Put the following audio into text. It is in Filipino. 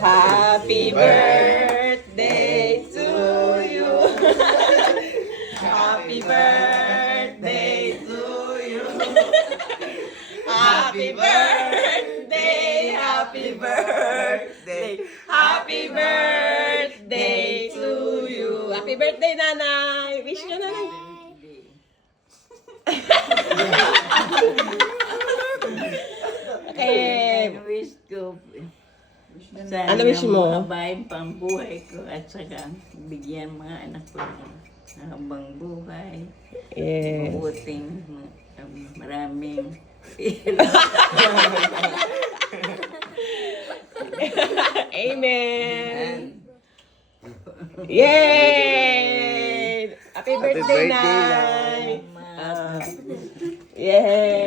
Happy birthday to you. Happy birthday to you. Happy birthday, happy birthday, happy birthday to you. Happy birthday, nanay. Wish ka, nanay. Okay. Wish ko. Ano wish mo? Mahabayin pang buhay ko at saka bigyan mga anak ko ng habang buhay. Yes. Mabuting maraming Amen. Yay! Happy birthday, Nay! Yay!